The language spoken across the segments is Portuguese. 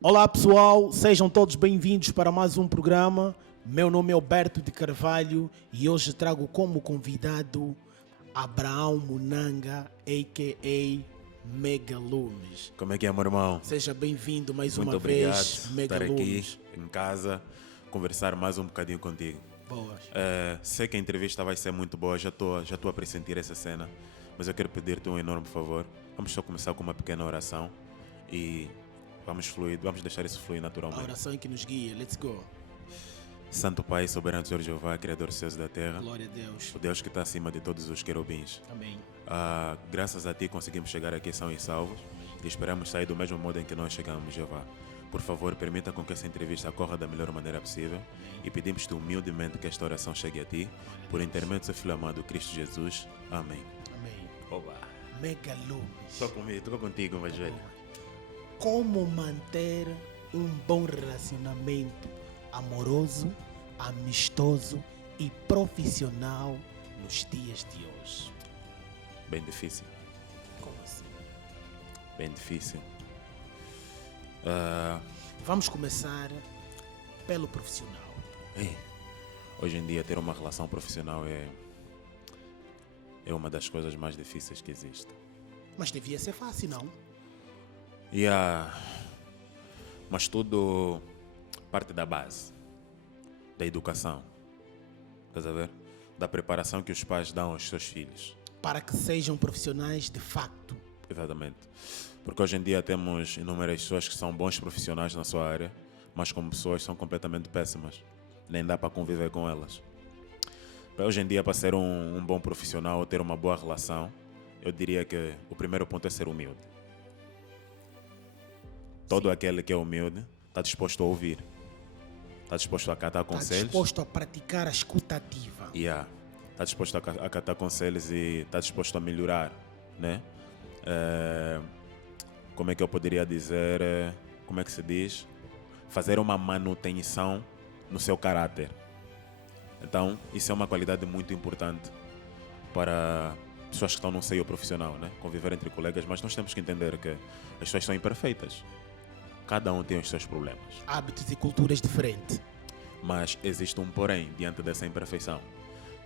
Olá pessoal, sejam todos bem-vindos para mais um programa. Meu nome é Alberto de Carvalho e hoje trago como convidado Abraão Munanga, a.k.a. Megalumes. Como é que é, meu irmão? Seja bem-vindo mais Muito uma obrigado vez, por estar aqui Megalumes. em casa, conversar mais um bocadinho contigo. Boas. Sei que a entrevista vai ser muito boa, já estou a pressentir essa cena, mas eu quero pedir-te um enorme favor. Vamos só começar com uma pequena oração e vamos deixar isso fluir A naturalmente. oração que nos guia, let's go. Santo Pai, soberano Senhor Jeová, Criador dos céus e da terra, Glória a Deus. o Deus que está acima de todos os querubins. Amém. Graças a Ti conseguimos chegar aqui são e salvos e esperamos sair do mesmo modo em que nós chegamos, Jeová. Por favor, permita com que essa entrevista corra da melhor maneira possível e pedimos-te humildemente que esta oração chegue a Ti, por intermédio do seu Filho amado Cristo Jesus. Amém. Amém. Oba! Megalumes. Estou contigo, mais velho. Como manter um bom relacionamento amoroso, amistoso e profissional nos dias de hoje? Bem difícil, Como assim? bem difícil. Vamos começar pelo profissional. Hoje em dia ter uma relação profissional é uma das coisas mais difíceis que existe. Mas devia ser fácil, não? Mas tudo parte da base, da educação, estás a ver? Da preparação que os pais dão aos seus filhos. Para que sejam profissionais de facto. Exatamente. Porque hoje em dia temos inúmeras pessoas que são bons profissionais na sua área, mas como pessoas são completamente péssimas. Nem dá para conviver com elas. Hoje em dia, para ser um bom profissional ou ter uma boa relação, eu diria que o primeiro ponto é ser humilde. Todo aquele que é humilde está disposto a ouvir. Está disposto a acatar Está conselhos. disposto a praticar a escutativa. Está disposto a acatar conselhos e está disposto a melhorar, né? Como é que eu poderia dizer? Como é que se diz? Fazer uma manutenção no seu caráter. Então, isso é uma qualidade muito importante para pessoas que estão num seio profissional, né? Conviver entre colegas, mas nós temos que entender que as pessoas são imperfeitas. Cada um tem os seus problemas. Hábitos e culturas diferentes. Mas existe um porém diante dessa imperfeição.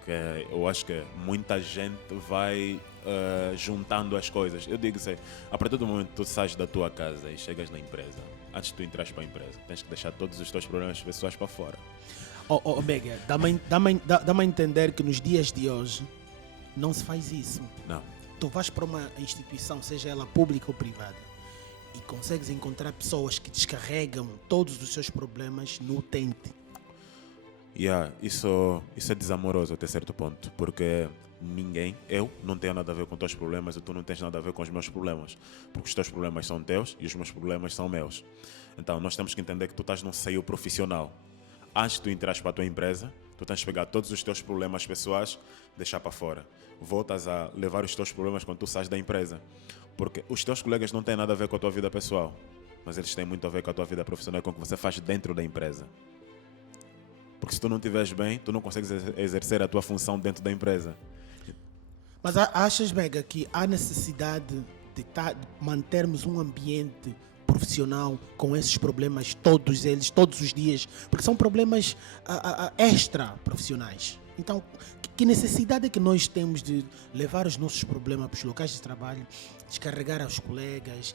Que eu acho que muita gente vai juntando as coisas. Eu digo assim, a partir do momento que tu sais da tua casa e chegas na empresa, antes de tu entrares para a empresa, tens que deixar todos os teus problemas pessoais para fora. Mega, dá-me a entender que nos dias de hoje não se faz isso. Não. Tu vais para uma instituição, seja ela pública ou privada, e consegues encontrar pessoas que descarregam todos os seus problemas no utente. Isso é desamoroso até certo ponto, porque eu não tenho nada a ver com os teus problemas e tu não tens nada a ver com os meus problemas, porque os teus problemas são teus e os meus problemas são meus. Então nós temos que entender que tu estás num seio profissional. Antes de tu entrares para a tua empresa, tu tens que pegar todos os teus problemas pessoais, deixar para fora. Voltas a levar os teus problemas quando tu sais da empresa, porque os teus colegas não têm nada a ver com a tua vida pessoal, mas eles têm muito a ver com a tua vida profissional e com o que você faz dentro da empresa. Porque se tu não estiveres bem, tu não consegues exercer a tua função dentro da empresa. Mas achas, Mega, que há necessidade de mantermos um ambiente profissional com esses problemas, todos eles, todos os dias? Porque são problemas extra profissionais. Então, que necessidade é que nós temos de levar os nossos problemas para os locais de trabalho, descarregar aos colegas?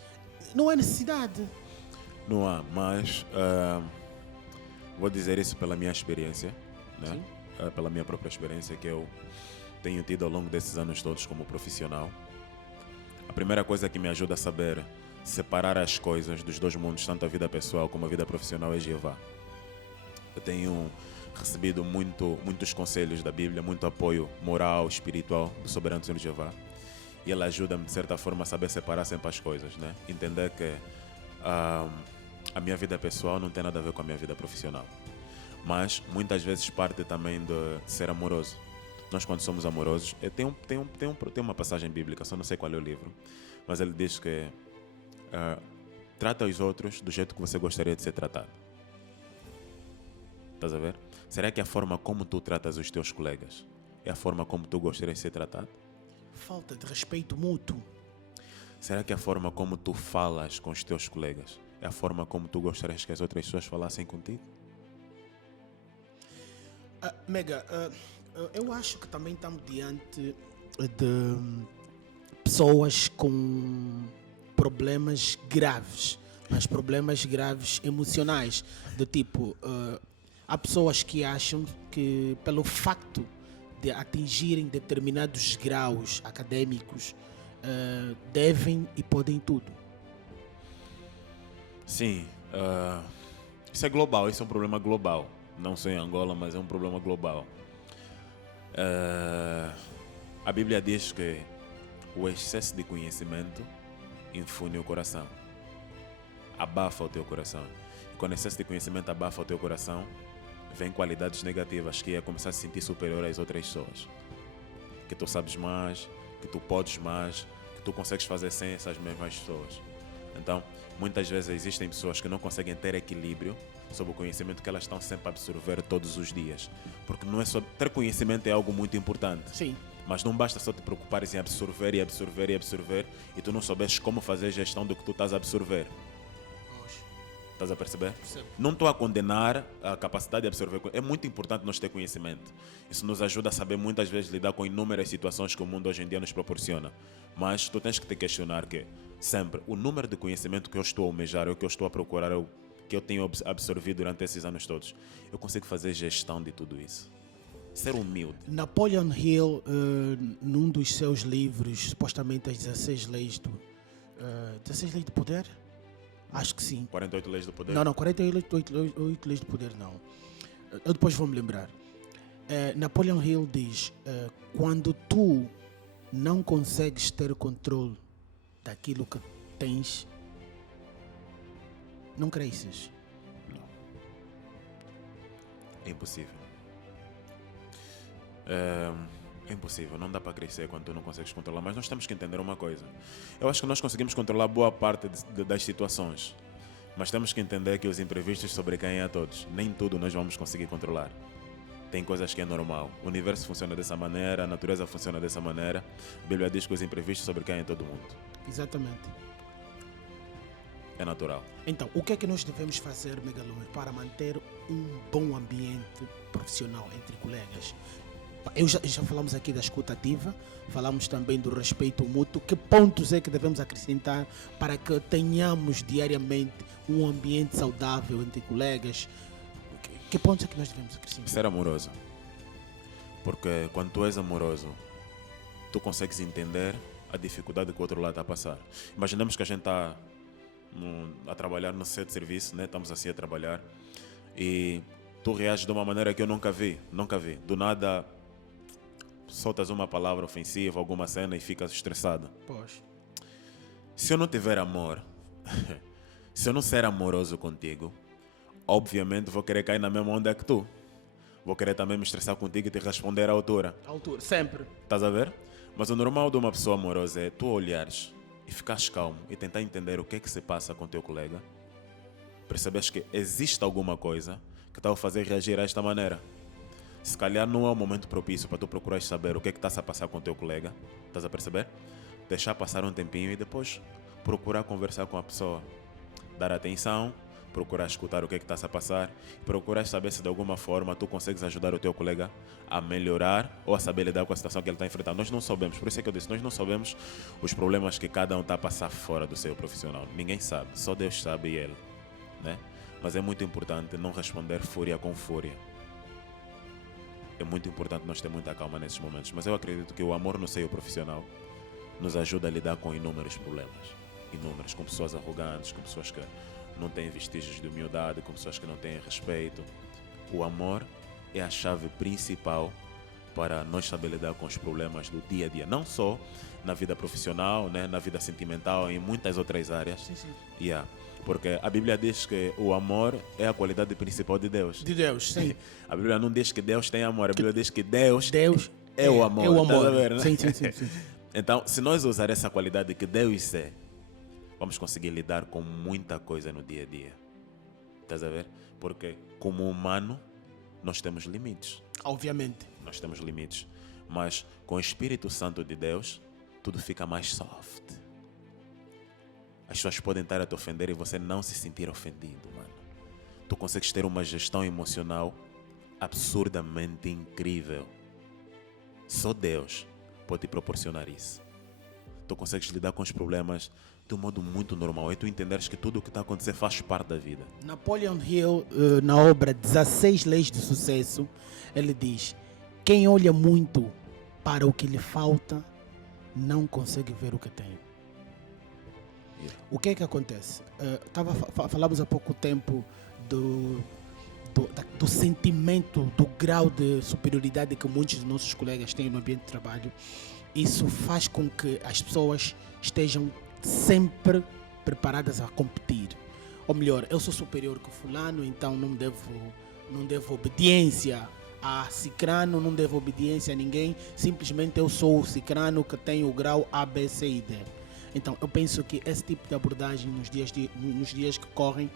Não há necessidade. Não há, mas vou dizer isso pela minha experiência, né? Pela minha própria experiência que eu tenho tido ao longo desses anos todos como profissional. A primeira coisa que me ajuda a saber separar as coisas dos dois mundos, tanto a vida pessoal como a vida profissional, é Jeová. Eu tenho recebido muitos conselhos da Bíblia, muito apoio moral, espiritual do soberano Senhor Jeová. E ele ajuda-me, de certa forma, a saber separar sempre as coisas, né? Entender que a minha vida pessoal não tem nada a ver com a minha vida profissional. Mas muitas vezes parte também de ser amoroso. Nós, quando somos amorosos, tem uma passagem bíblica, só não sei qual é o livro, mas ele diz que trata os outros do jeito que você gostaria de ser tratado. Estás a ver? Será que a forma como tu tratas os teus colegas é a forma como tu gostarias de ser tratado? Falta de respeito mútuo. Será que a forma como tu falas com os teus colegas é a forma como tu gostarias que as outras pessoas falassem contigo? Mega, eu acho que também estamos diante de pessoas com problemas graves, mas problemas graves emocionais, do tipo, há pessoas que acham que pelo facto de atingirem determinados graus académicos devem e podem tudo. Sim, isso é global, isso é um problema global. Não só em Angola, mas é um problema global. A Bíblia diz que o excesso de conhecimento infunde o coração, abafa o teu coração. E quando o excesso de conhecimento abafa o teu coração, vem qualidades negativas, que é começar a se sentir superior às outras pessoas. Que tu sabes mais, que tu podes mais, que tu consegues fazer sem essas mesmas pessoas. Então, muitas vezes existem pessoas que não conseguem ter equilíbrio sobre o conhecimento que elas estão sempre a absorver todos os dias. Porque não é só ter conhecimento, é algo muito importante. Sim. Mas não basta só te preocupares em absorver e absorver e absorver e tu não souberes como fazer gestão do que tu estás a absorver. Estás a perceber? Sim. Não estou a condenar a capacidade de absorver. É muito importante nós ter conhecimento. Isso nos ajuda a saber muitas vezes lidar com inúmeras situações que o mundo hoje em dia nos proporciona. Mas tu tens que te questionar que sempre o número de conhecimento que eu estou a almejar, o que eu estou a procurar, o que eu tenho absorvido durante esses anos todos, eu consigo fazer gestão de tudo isso. Ser humilde. Napoleon Hill, num dos seus livros, supostamente as 16 leis do... 16 leis do poder? Acho que sim. 48 leis do poder? Não, 48 leis do poder não. Eu depois vou me lembrar. Napoleon Hill diz, quando tu não consegues ter controle daquilo que tens, não cresces. Não. É impossível. É impossível, não dá para crescer quando tu não consegues controlar. Mas nós temos que entender uma coisa. Eu acho que nós conseguimos controlar boa parte das situações. Mas temos que entender que os imprevistos sobrecaem a todos. Nem tudo nós vamos conseguir controlar. Tem coisas que é normal. O universo funciona dessa maneira, a natureza funciona dessa maneira. A Bíblia diz que os imprevistos sobrecaem a todo mundo. Exatamente. É natural. Então, o que é que nós devemos fazer, Megalomir, para manter um bom ambiente profissional entre colegas? Já falamos aqui da escuta ativa, falamos também do respeito mútuo. Que pontos é que devemos acrescentar para que tenhamos diariamente um ambiente saudável entre colegas? Que pontos é que nós devemos acrescentar? Ser amoroso. Porque quando tu és amoroso, tu consegues entender a dificuldade que o outro lado está a passar. Imaginemos que a gente está a trabalhar no set de serviço, né? Estamos assim a trabalhar e tu reages de uma maneira que eu nunca vi. Do nada soltas uma palavra ofensiva, alguma cena e ficas estressado. Pois. Se eu não tiver amor, se eu não ser amoroso contigo, obviamente vou querer cair na mesma onda que tu. Vou querer também me estressar contigo e te responder à altura. À altura, sempre. Estás a ver? Mas o normal de uma pessoa amorosa é tu olhares e ficares calmo e tentar entender o que é que se passa com o teu colega. Percebes que existe alguma coisa que está a fazer reagir desta maneira. Se calhar não é o momento propício para tu procurar saber o que é que está a passar com o teu colega. Estás a perceber? Deixar passar um tempinho e depois procurar conversar com a pessoa. Dar atenção, procurar escutar o que é que está a passar, procurar saber se de alguma forma tu consegues ajudar o teu colega a melhorar ou a saber lidar com a situação que ele está enfrentando. Nós não sabemos, por isso é que eu disse, nós não sabemos os problemas que cada um está a passar fora do seu profissional. Ninguém sabe, só Deus sabe e ele, né? Mas é muito importante não responder fúria com fúria. É muito importante nós ter muita calma nesses momentos. Mas eu acredito que o amor no seio profissional nos ajuda a lidar com inúmeros problemas. Inúmeros, com pessoas arrogantes, com pessoas que não têm vestígios de humildade, com pessoas que não têm respeito. O amor é a chave principal para nós saber lidar com os problemas do dia a dia. Não só na vida profissional, né, na vida sentimental, em muitas outras áreas. Sim, sim. Yeah. Porque a Bíblia diz que o amor é a qualidade principal de Deus. De Deus, sim. A Bíblia não diz que Deus tem amor, a Bíblia diz que Deus é o amor. É o amor. Tá a ver, né? Sim. Então, se nós usar essa qualidade que Deus é, vamos conseguir lidar com muita coisa no dia a dia. Estás a ver? Porque como humano, nós temos limites. Obviamente. Nós temos limites. Mas com o Espírito Santo de Deus, tudo fica mais soft. as pessoas podem estar a te ofender e você não se sentir ofendido, mano. Tu consegues ter uma gestão emocional absurdamente incrível. Só Deus pode te proporcionar isso. Tu consegues lidar com os problemas de um modo muito normal. E tu entenderes que tudo o que está a acontecer faz parte da vida. Napoleon Hill, na obra 16 Leis de Sucesso, ele diz: quem olha muito para o que lhe falta, não consegue ver o que tem. O que é que acontece? Falamos há pouco tempo do sentimento, do grau de superioridade que muitos dos nossos colegas têm no ambiente de trabalho. Isso faz com que as pessoas estejam sempre preparadas a competir. Ou melhor, eu sou superior que o fulano, então não devo obediência a cicrano, não devo obediência a ninguém, simplesmente eu sou o cicrano que tem o grau A, B, C e D. Então eu penso que esse tipo de abordagem nos dias que correm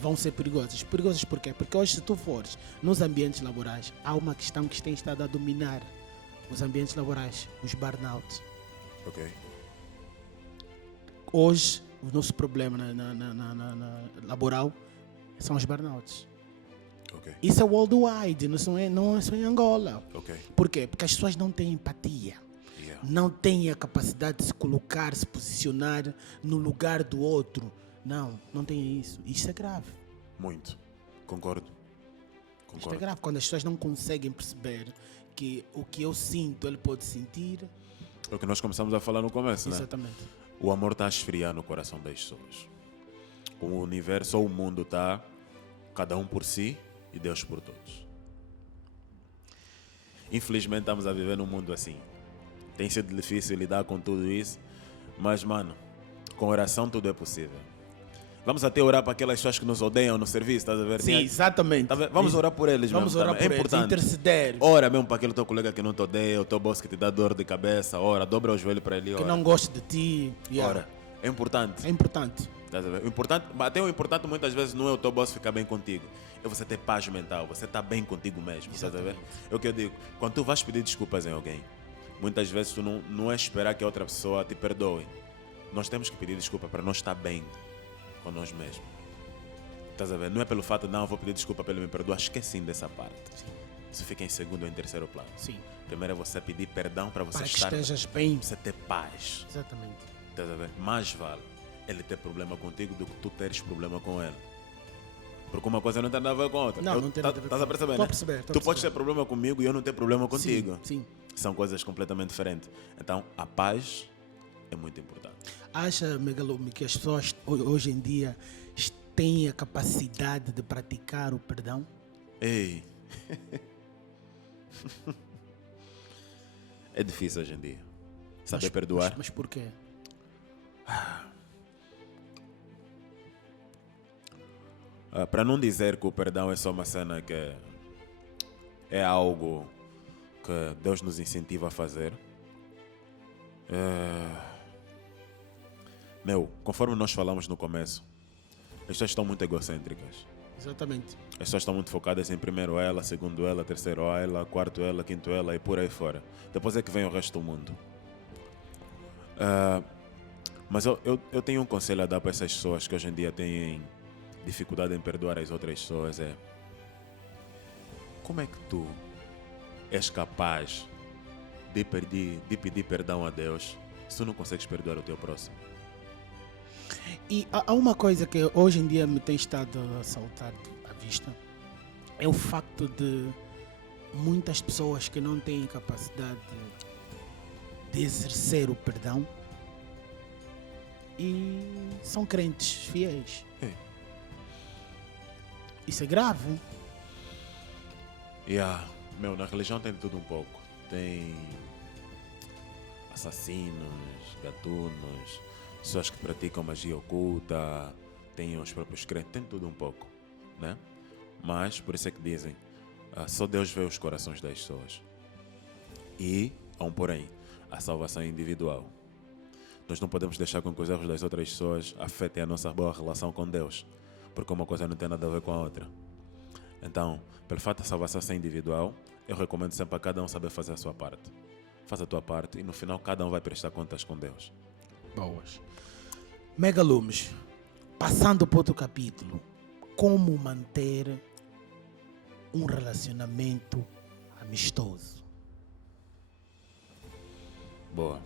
vão ser perigosas. Perigosas por quê? Porque hoje, se tu fores nos ambientes laborais, há uma questão que tem estado a dominar os ambientes laborais, os burnouts. Ok. Hoje, o nosso problema na laboral são os burnouts. Okay. Isso é worldwide, não é só em Angola. Okay. Por quê? Porque as pessoas não têm empatia. Yeah. Não têm a capacidade de se colocar, se posicionar no lugar do outro. Não tem isso. Isso é grave. Muito. Concordo. Isto é grave quando as pessoas não conseguem perceber que o que eu sinto, ele pode sentir. É o que nós começamos a falar no começo, né? Exatamente. O amor está a esfriar no coração das pessoas. O universo ou o mundo está cada um por si e Deus por todos. Infelizmente estamos a viver num mundo assim. Tem sido difícil lidar com tudo isso, mas, mano, com oração tudo é possível. Vamos até orar para aquelas pessoas que nos odeiam no serviço, estás a ver? Sim, exatamente. Tá, vamos orar por eles Vamos mesmo. orar por é importante. eles, interceder. Ora mesmo para aquele teu colega que não te odeia, o teu boss que te dá dor de cabeça. Ora, dobra o joelho para ele. Que ora. não gosta de ti. Ora, é importante. É importante. Estás a ver? Até o importante muitas vezes não é o teu boss ficar bem contigo. É você ter paz mental, você estar bem contigo mesmo. Estás a ver? É o que eu digo. Quando tu vais pedir desculpas em alguém, muitas vezes tu não é esperar que a outra pessoa te perdoe. Nós temos que pedir desculpa para nós estar bem com nós mesmos. Estás a ver? Não é pelo fato de não, vou pedir desculpa para ele me perdoar. Esqueci dessa parte. Sim. Isso fica em segundo ou em terceiro plano. Sim. Primeiro é você pedir perdão para você para que estar estejas bem. Você ter paz. Exatamente. Estás a ver? Mais vale ele ter problema contigo do que tu teres problema com ele. Porque uma coisa não tem nada a ver com a outra. Não tem nada a ver com Estás a perceber, Estou né? a perceber. Tu podes ter problema comigo e eu não ter problema contigo. Sim. São coisas completamente diferentes. Então, a paz é muito importante. Acha, Megalome, que as pessoas hoje em dia têm a capacidade de praticar o perdão? Ei! É difícil hoje em dia. Saber perdoar. Mas por quê? Para não dizer que o perdão é só uma cena que é algo que Deus nos incentiva a fazer. Conforme nós falamos no começo, as pessoas estão muito egocêntricas. Exatamente. As pessoas estão muito focadas em primeiro ela, segundo ela, terceiro ela, quarto ela, quinto ela e por aí fora. Depois é que vem o resto do mundo. Mas eu tenho um conselho a dar para essas pessoas que hoje em dia têm dificuldade em perdoar as outras pessoas. Como é que tu és capaz de pedir perdão a Deus se tu não consegues perdoar o teu próximo? E há uma coisa que hoje em dia me tem estado a saltar à vista, é o facto de muitas pessoas que não têm capacidade de exercer o perdão e são crentes fiéis. Isso é grave. Na religião tem tudo um pouco. Tem assassinos, gatunos, pessoas que praticam magia oculta, tem os próprios crentes, tem tudo um pouco, né? Mas, por isso é que dizem, só Deus vê os corações das pessoas. E, há um porém, a salvação é individual. Nós não podemos deixar com que os erros das outras pessoas afetem a nossa boa relação com Deus, porque uma coisa não tem nada a ver com a outra. Então, pelo fato da salvação ser individual, eu recomendo sempre a cada um saber fazer a sua parte. Faz a tua parte e no final cada um vai prestar contas com Deus. Boas. Megalumes, passando para outro capítulo, como manter um relacionamento amistoso? Boa.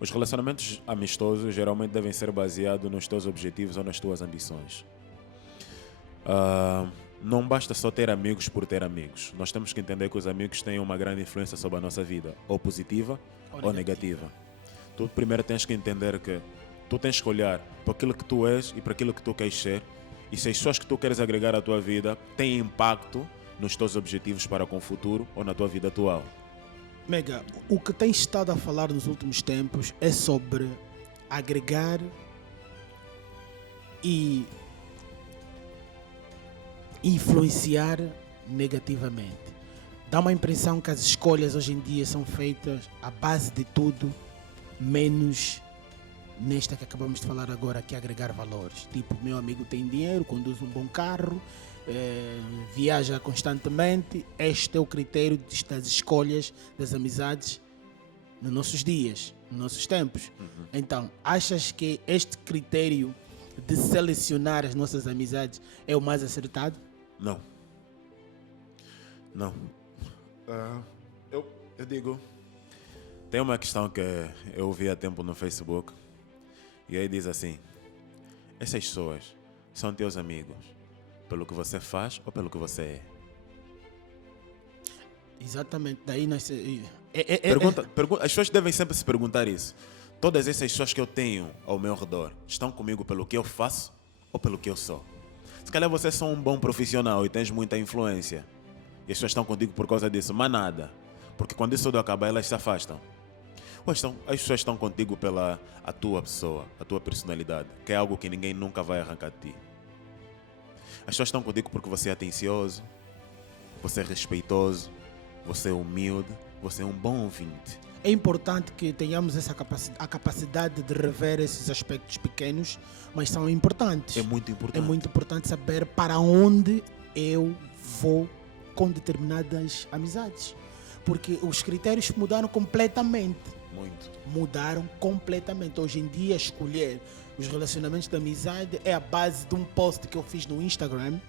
Os relacionamentos amistosos geralmente devem ser baseados nos teus objetivos ou nas tuas ambições. Não basta só ter amigos por ter amigos. Nós temos que entender que os amigos têm uma grande influência sobre a nossa vida, ou positiva ou negativa. Tu primeiro tens que entender que tu tens que olhar para aquilo que tu és e para aquilo que tu queres ser, e se as pessoas que tu queres agregar à tua vida têm impacto nos teus objetivos para com o futuro ou na tua vida atual. Mega, o que tens estado a falar nos últimos tempos é sobre agregar e influenciar negativamente. Dá uma impressão que as escolhas hoje em dia são feitas à base de tudo, menos nesta que acabamos de falar agora, que é agregar valores. Tipo, meu amigo tem dinheiro, conduz um bom carro, viaja constantemente. Este é o critério das escolhas das amizades nos nossos dias, nos nossos tempos. Então, achas que este critério de selecionar as nossas amizades é o mais acertado? Não. Eu digo, tem uma questão que eu ouvi há tempo no Facebook, e aí diz assim: essas pessoas são teus amigos pelo que você faz ou pelo que você é? Exatamente, daí nós... As pessoas devem sempre se perguntar isso. Todas essas pessoas que eu tenho ao meu redor estão comigo pelo que eu faço ou pelo que eu sou? Se calhar você é só um bom profissional e tens muita influência, e as pessoas estão contigo por causa disso, mas nada. Porque quando isso tudo acabar, elas se afastam. Ou então, as pessoas estão contigo pela a tua pessoa, a tua personalidade, que é algo que ninguém nunca vai arrancar de ti. As pessoas estão contigo porque você é atencioso, você é respeitoso, você é humilde, você é um bom ouvinte. É importante que tenhamos a capacidade de rever esses aspectos pequenos, mas são importantes. É muito importante. É muito importante saber para onde eu vou com determinadas amizades. Porque os critérios mudaram completamente. Muito. Mudaram completamente. Hoje em dia, escolher os relacionamentos de amizade é a base de um post que eu fiz no Instagram.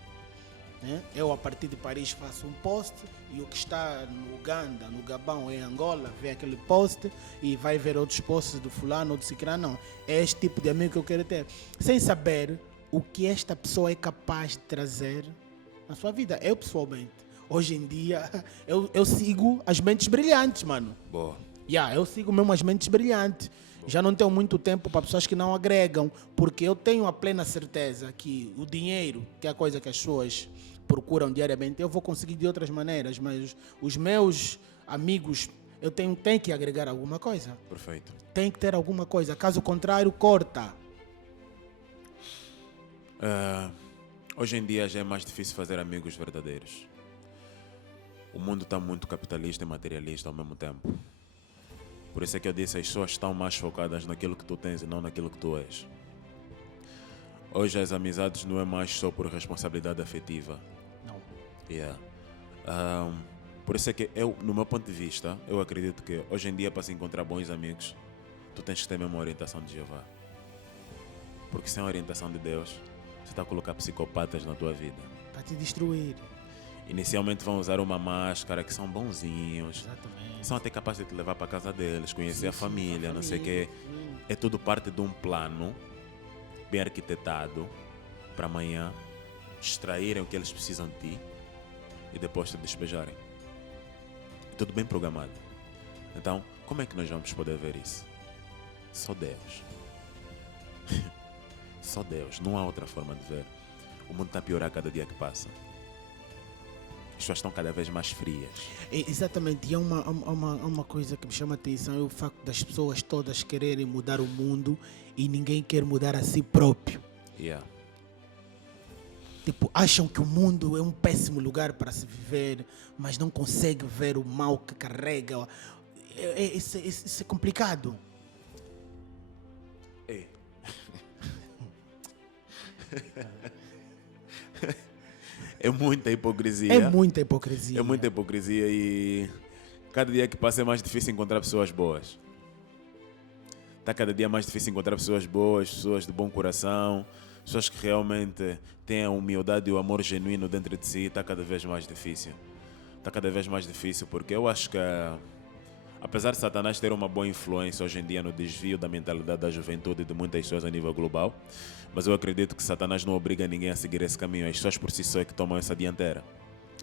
Eu, a partir de Paris, faço um post, e o que está no Uganda, no Gabão, em Angola, vê aquele post e vai ver outros posts do fulano ou do ciclano. Não, é este tipo de amigo que eu quero ter, sem saber o que esta pessoa é capaz de trazer na sua vida. Eu, pessoalmente, hoje em dia, eu sigo as mentes brilhantes, mano. Boa. Eu sigo mesmo as mentes brilhantes. Já não tenho muito tempo para pessoas que não agregam, porque eu tenho a plena certeza que o dinheiro, que é a coisa que as pessoas procuram diariamente, eu vou conseguir de outras maneiras, mas os meus amigos, eu tenho que agregar alguma coisa. Perfeito. Tem que ter alguma coisa, caso contrário, corta. Hoje em dia já é mais difícil fazer amigos verdadeiros. O mundo está muito capitalista e materialista ao mesmo tempo. Por isso é que eu disse, as pessoas estão mais focadas naquilo que tu tens e não naquilo que tu és. Hoje as amizades não é mais só por responsabilidade afetiva. Não. Por isso é que eu, no meu ponto de vista, eu acredito que hoje em dia, para se encontrar bons amigos, tu tens que ter mesmo a orientação de Jeová. Porque sem a orientação de Deus, você está a colocar psicopatas na tua vida. Para te destruir. Inicialmente vão usar uma máscara, que são bonzinhos. Exatamente. São até capazes de te levar para a casa deles, conhecer a família, não sei o quê. É tudo parte de um plano bem arquitetado para amanhã extraírem o que eles precisam de ti e depois te despejarem. É tudo bem programado. Então, como é que nós vamos poder ver isso? Só Deus. Só Deus. Não há outra forma de ver. O mundo está a piorar cada dia que passa. As pessoas estão cada vez mais frias. Exatamente, e há uma coisa que me chama a atenção, é o facto das pessoas todas quererem mudar o mundo e ninguém quer mudar a si próprio. Tipo, acham que o mundo é um péssimo lugar para se viver, mas não conseguem ver o mal que carrega. Isso é complicado. É muita hipocrisia. É muita hipocrisia. É muita hipocrisia e cada dia que passa é mais difícil encontrar pessoas boas. Está cada dia mais difícil encontrar pessoas boas, pessoas de bom coração, pessoas que realmente têm a humildade e o amor genuíno dentro de si. Está cada vez mais difícil. Está cada vez mais difícil porque eu acho que, apesar de Satanás ter uma boa influência hoje em dia no desvio da mentalidade da juventude e de muitas pessoas a nível global, mas eu acredito que Satanás não obriga ninguém a seguir esse caminho. As pessoas por si só é que tomam essa dianteira.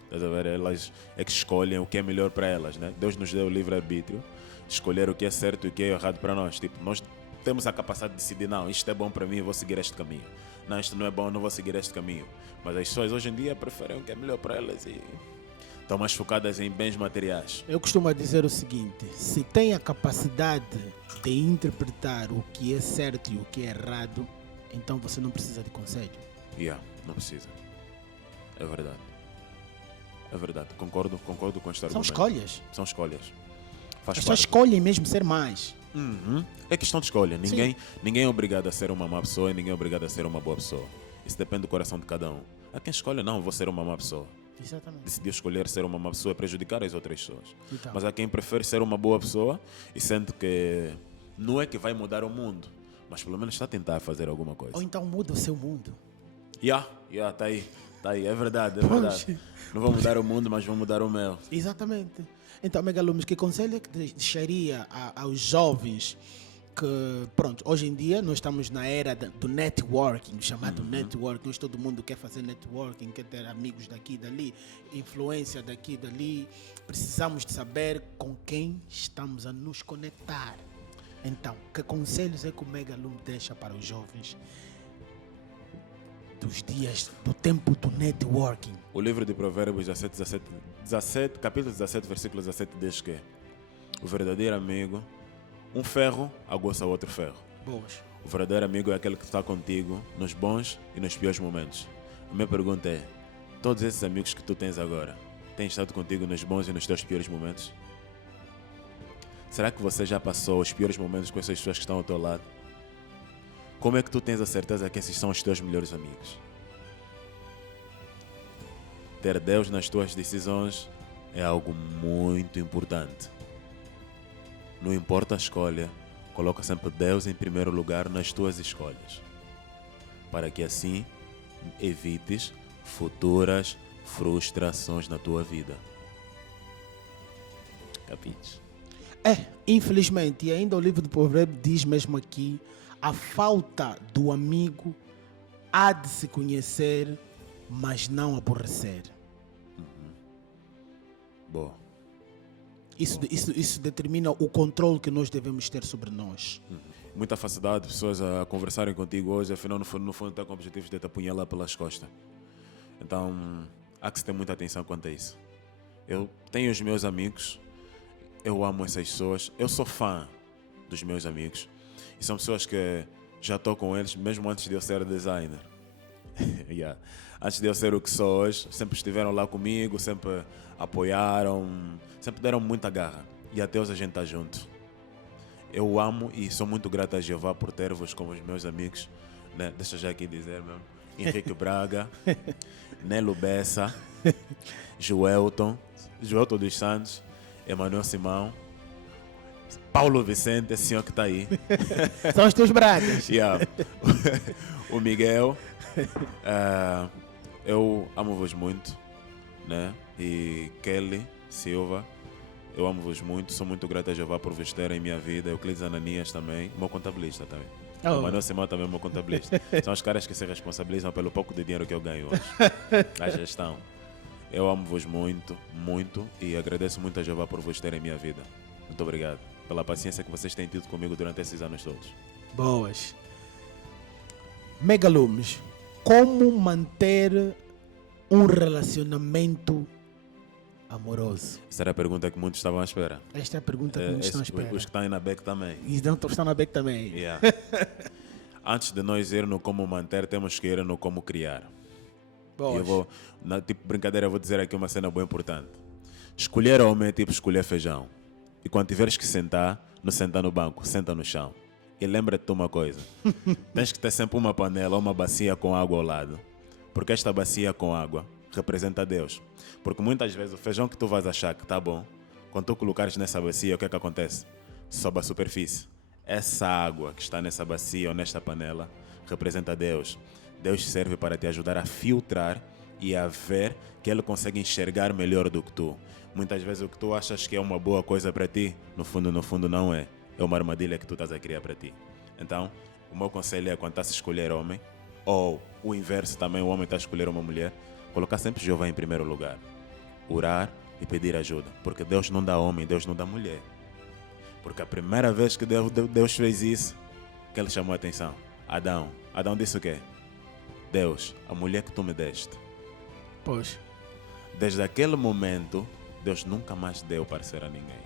Estás a ver? Elas é que escolhem o que é melhor para elas, né? Deus nos deu o livre-arbítrio de escolher o que é certo e o que é errado para nós. Tipo, nós temos a capacidade de decidir, não, isto é bom para mim, eu vou seguir este caminho. Não, isto não é bom, eu não vou seguir este caminho. Mas as pessoas hoje em dia preferem o que é melhor para elas e estão mais focadas em bens materiais. Eu costumo dizer o seguinte: se tem a capacidade de interpretar o que é certo e o que é errado, então você não precisa de conselho. Não precisa. É verdade. É verdade. Concordo com este argumento. São escolhas. São escolhas. Faz As pessoas parte. escolhem mesmo ser mais. É questão de escolha. Ninguém é obrigado a ser uma má pessoa e ninguém é obrigado a ser uma boa pessoa. Isso depende do coração de cada um. Há quem escolhe, não, vou ser uma má pessoa. Exatamente. Decidiu escolher ser uma má pessoa e prejudicar as outras pessoas. Então. Mas há quem prefere ser uma boa pessoa e sente que não é que vai mudar o mundo, mas pelo menos está a tentar fazer alguma coisa. Ou então muda o seu mundo. Tá aí, é verdade. Não vou mudar o mundo, mas vou mudar o meu. Exatamente. Então, Megalumes, que conselho é que deixaria aos jovens que, pronto, hoje em dia nós estamos na era do networking, chamado networking, hoje todo mundo quer fazer networking, quer ter amigos daqui e dali, influência daqui e dali, precisamos de saber com quem estamos a nos conectar. Então, que conselhos é que o Megalume deixa para os jovens dos dias, do tempo do networking? O livro de Provérbios 17, capítulo 17, versículo 17 diz que o verdadeiro amigo, um ferro aguça outro ferro. Boas. O verdadeiro amigo é aquele que está contigo nos bons e nos piores momentos. A minha pergunta é, todos esses amigos que tu tens agora, têm estado contigo nos bons e nos teus piores momentos? Será que você já passou os piores momentos com essas pessoas que estão ao teu lado? Como é que tu tens a certeza que esses são os teus melhores amigos? Ter Deus nas tuas decisões é algo muito importante. Não importa a escolha, coloca sempre Deus em primeiro lugar nas tuas escolhas, para que assim evites futuras frustrações na tua vida. Capites? Infelizmente, e ainda o livro do Provérbio diz mesmo aqui, a falta do amigo há de se conhecer, mas não aborrecer. Boa. Isso determina o controle que nós devemos ter sobre nós. Muita facilidade, pessoas a conversarem contigo hoje, afinal no fundo estão com objetivos de te apunhalar pelas costas. Então, há que se ter muita atenção quanto a isso. Eu tenho os meus amigos, eu amo essas pessoas, eu sou fã dos meus amigos. E são pessoas que já estou com eles, mesmo antes de eu ser designer. Antes de eu ser o que sou hoje, sempre estiveram lá comigo, sempre apoiaram, sempre deram muita garra. E até hoje a gente está junto. Eu amo e sou muito grato a Jeová por ter-vos como os meus amigos. Né? Deixa já aqui dizer mesmo. Henrique Braga, Nelo Bessa, Joelton dos Santos, Emanuel Simão, Paulo Vicente, esse senhor que está aí. São os teus bragas. O Miguel. Eu amo-vos muito, né? E Kelly Silva, eu amo-vos muito. Sou muito grato a Jeová por vos ter em minha vida. Euclides Ananias também, meu contabilista também. O Manuel Simão também é meu contabilista. São os caras que se responsabilizam pelo pouco de dinheiro que eu ganho hoje. A gestão. Eu amo-vos muito, muito. E agradeço muito a Jeová por vos ter em minha vida. Muito obrigado pela paciência que vocês têm tido comigo durante esses anos todos. Boas. Megalumes, como manter um relacionamento amoroso? Essa era a pergunta que muitos estavam à espera. Esta é a pergunta que muitos estão à espera. Os que estão aí na BEC também. E estão na BEC também. Antes de nós ir no como manter, temos que ir no como criar. Boas. E eu vou, tipo brincadeira, eu vou dizer aqui uma cena bem importante. Escolher homem é tipo escolher feijão. E quando tiveres que sentar, não senta no banco, senta no chão. E lembra-te de uma coisa. Tens que ter sempre uma panela ou uma bacia com água ao lado. Porque esta bacia com água representa Deus. Porque muitas vezes o feijão que tu vais achar que está bom, quando tu colocares nessa bacia, o que é que acontece? Sobe a superfície. essa água que está nessa bacia ou nesta panela representa Deus. Deus serve para te ajudar a filtrar e a ver que Ele consegue enxergar melhor do que tu. Muitas vezes o que tu achas que é uma boa coisa para ti, no fundo não é. É uma armadilha que tu estás a criar para ti. Então, o meu conselho é quando estás a escolher homem, ou o inverso também, o homem está a escolher uma mulher, colocar sempre Jeová em primeiro lugar. Orar e pedir ajuda. Porque Deus não dá homem, Deus não dá mulher. Porque a primeira vez que Deus fez isso, que Ele chamou a atenção. Adão disse o quê? Deus, a mulher que tu me deste. Pois. Desde aquele momento, Deus nunca mais deu parecer a ninguém.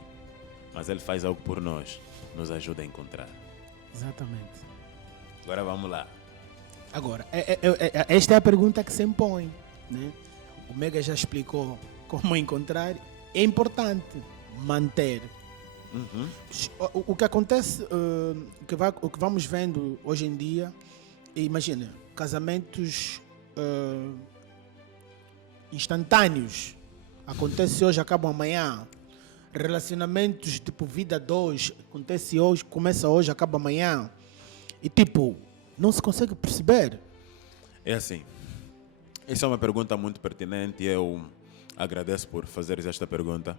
Mas Ele faz algo por nós, nos ajuda a encontrar. Exatamente. Agora vamos lá. Agora, esta é a pergunta que se impõe, né? O Mega já explicou como encontrar. É importante manter. Uhum. O que acontece, o que vamos vendo hoje em dia, imagina, casamentos instantâneos. Acontece hoje, acabam amanhã. Relacionamentos tipo vida 2, acontece hoje, começa hoje, acaba amanhã. E tipo, não se consegue perceber. É assim. Essa é uma pergunta muito pertinente e eu agradeço por fazeres esta pergunta.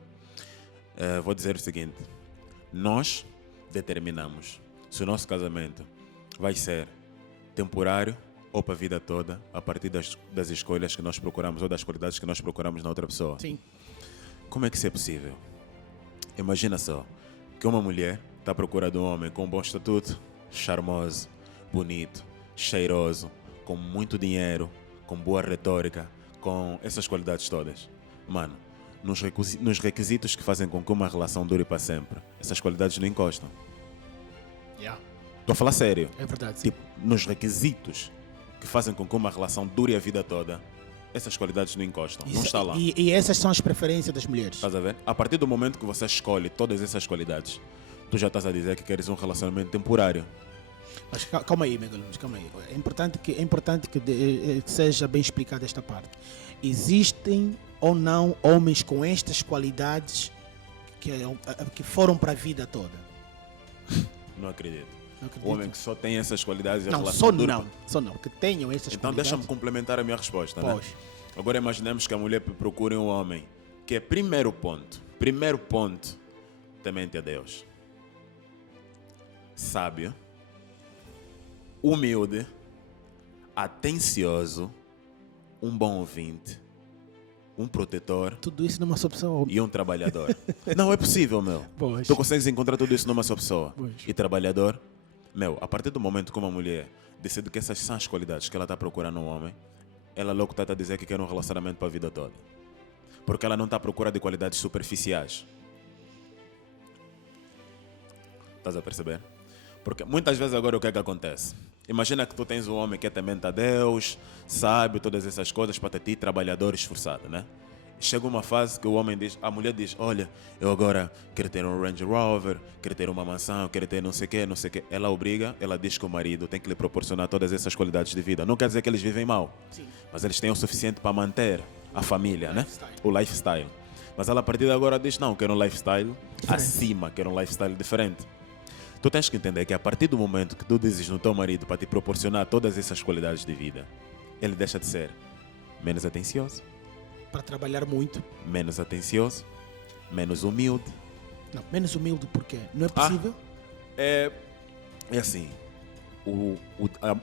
Vou dizer o seguinte. Nós determinamos se o nosso casamento vai ser temporário ou para a vida toda a partir das escolhas que nós procuramos ou das qualidades que nós procuramos na outra pessoa. Sim. Como é que isso é possível? Imagina só que uma mulher está à procura de um homem com um bom estatuto, charmoso, bonito, cheiroso, com muito dinheiro, com boa retórica, com essas qualidades todas. Mano, nos requisitos que fazem com que uma relação dure para sempre, essas qualidades não encostam. Yeah. Estou a falar sério. É verdade. Tipo, nos requisitos que fazem com que uma relação dure a vida toda, essas qualidades não encostam. Não está lá. E essas são as preferências das mulheres. Estás a ver? A partir do momento que você escolhe todas essas qualidades, tu já estás a dizer que queres um relacionamento temporário. Mas calma aí, Megalunos, calma aí. É importante que seja bem explicada esta parte. Existem ou não homens com estas qualidades que foram para a vida toda? Não acredito. Não acredito. O homem que só tem essas qualidades e a Não, relação só não, que tenham estas Então qualidades. deixa-me complementar a minha resposta, né? Pois. Agora imaginemos que a mulher procure um homem que é primeiro ponto, temente a Deus, sábio, humilde, atencioso, um bom ouvinte, um protetor Tudo isso numa só pessoa. e um trabalhador. Não é possível, meu. Pois. Tu consegues encontrar tudo isso numa só pessoa. Pois. E trabalhador, meu, a partir do momento que uma mulher decide que essas são as qualidades que ela está procurando no homem, ela logo está a dizer que quer um relacionamento para a vida toda. Porque ela não está à procura de qualidades superficiais. Estás a perceber? Porque muitas vezes agora o que é que acontece? Imagina que tu tens um homem que é temente a Deus, sabe todas essas coisas, patati, trabalhador, esforçado, né? Chega uma fase que a mulher diz, olha, eu agora quero ter um Range Rover, quero ter uma mansão, quero ter não sei o quê. Ela diz que o marido tem que lhe proporcionar todas essas qualidades de vida. Não quer dizer que eles vivem mal, Sim. mas eles têm o suficiente para manter a família, né? Lifestyle. O lifestyle. Mas ela a partir de agora diz, não, quero um lifestyle acima, quero um lifestyle diferente. Tu tens que entender que a partir do momento que tu dizes no teu marido para te proporcionar todas essas qualidades de vida, ele deixa de ser menos atencioso, Para trabalhar muito. menos atencioso, menos humilde. Não, menos humilde porque não é possível. É assim,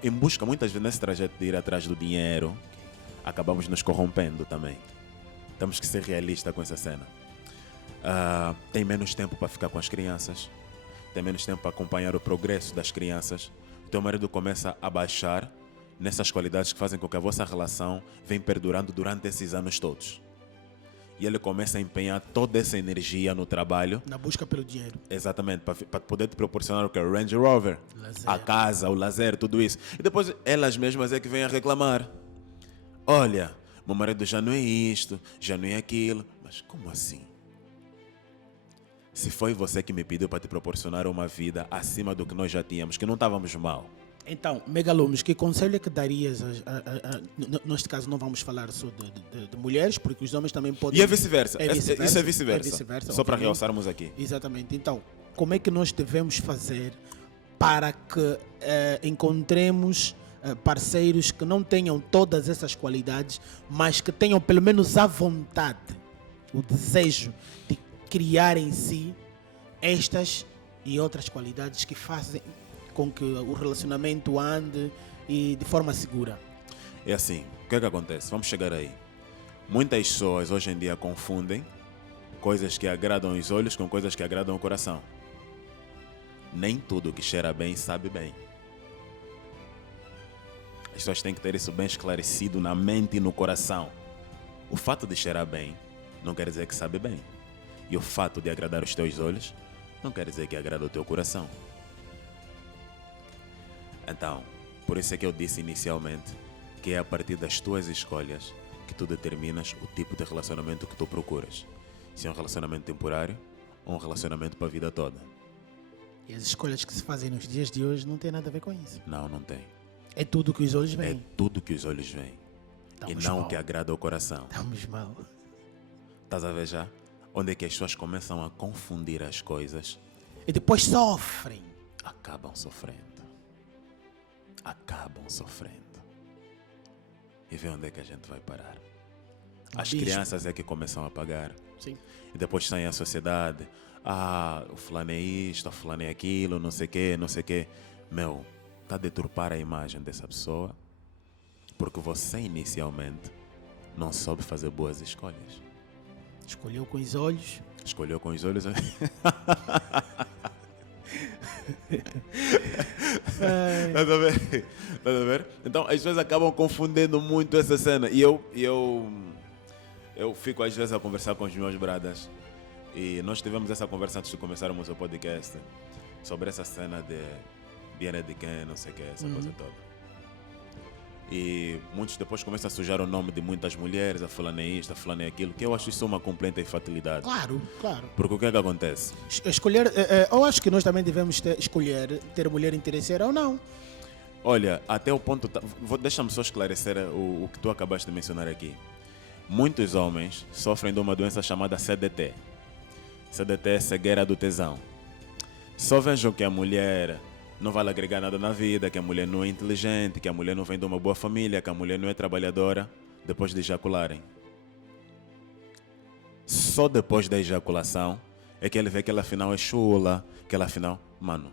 em busca muitas vezes nesse trajeto de ir atrás do dinheiro, acabamos nos corrompendo também. Temos que ser realistas com essa cena. Tem menos tempo para ficar com as crianças, tem menos tempo para acompanhar o progresso das crianças. O teu marido começa a baixar nessas qualidades que fazem com que a vossa relação venha perdurando durante esses anos todos. E ele começa a empenhar toda essa energia no trabalho. Na busca pelo dinheiro. Exatamente, para poder te proporcionar o que? O Range Rover, Lazer. a casa, o lazer, tudo isso. E depois elas mesmas é que vêm a reclamar. Olha, meu marido já não é isto, já não é aquilo. Mas como assim? Se foi você que me pediu para te proporcionar uma vida acima do que nós já tínhamos, que não estávamos mal. Então, Megalunos, que conselho é que darias? Neste caso, não vamos falar só de mulheres, porque os homens também podem. E é vice-versa. É vice-versa. Isso é vice-versa. É vice-versa, Só para obviamente. realçarmos aqui. Exatamente. Então, como é que nós devemos fazer para que encontremos parceiros que não tenham todas essas qualidades, mas que tenham pelo menos a vontade, o desejo de criar em si estas e outras qualidades que fazem com que o relacionamento ande e de forma segura. É assim, o que é que acontece? Vamos chegar aí. Muitas pessoas hoje em dia confundem coisas que agradam os olhos com coisas que agradam o coração. Nem tudo que cheira bem sabe bem. As pessoas têm que ter isso bem esclarecido na mente e no coração. O fato de cheirar bem não quer dizer que sabe bem. E o fato de agradar os teus olhos não quer dizer que agrada o teu coração. Então, por isso é que eu disse inicialmente que é a partir das tuas escolhas que tu determinas o tipo de relacionamento que tu procuras. Se é um relacionamento temporário ou um relacionamento para a vida toda. E as escolhas que se fazem nos dias de hoje não tem nada a ver com isso. Não, não tem. É tudo que os olhos É veem. tudo que os olhos veem. E não o que agrada ao coração. Estamos mal. Estás a ver já? Onde é que as pessoas começam a confundir as coisas, E depois sofrem. acabam sofrendo. Acabam sofrendo. E vê onde é que a gente vai parar. As Abismo. crianças é que começam a pagar. Sim. E depois saem à sociedade. Ah, o fulano é isto, o fulano é aquilo, não sei o quê, não sei o quê. Meu, está a deturpar a imagem dessa pessoa porque você inicialmente não soube fazer boas escolhas. Escolheu com os olhos. Escolheu com os olhos. Estás a ver? Estás a ver? Então as pessoas acabam confundindo muito essa cena. E eu fico às vezes a conversar com os meus bradas. E nós tivemos essa conversa antes de começarmos o podcast sobre essa cena de Biene de quem, não sei o que, essa coisa toda. E muitos depois começam a sujar o nome de muitas mulheres, a fulano é isto, a fulano é aquilo, que eu acho isso uma completa infantilidade. Claro, claro. Porque o que é que acontece? Escolher, eu acho que nós também devemos escolher ter mulher interesseira ou não. Olha, até o ponto... Deixa-me só esclarecer o que tu acabaste de mencionar aqui. Muitos homens sofrem de uma doença chamada CDT. CDT é cegueira do tesão. Só vejam que a mulher não vai lhe agregar nada na vida, que a mulher não é inteligente, que a mulher não vem de uma boa família, que a mulher não é trabalhadora, depois de ejacularem. Só depois da ejaculação é que ele vê que ela afinal é chula, que ela afinal... Mano,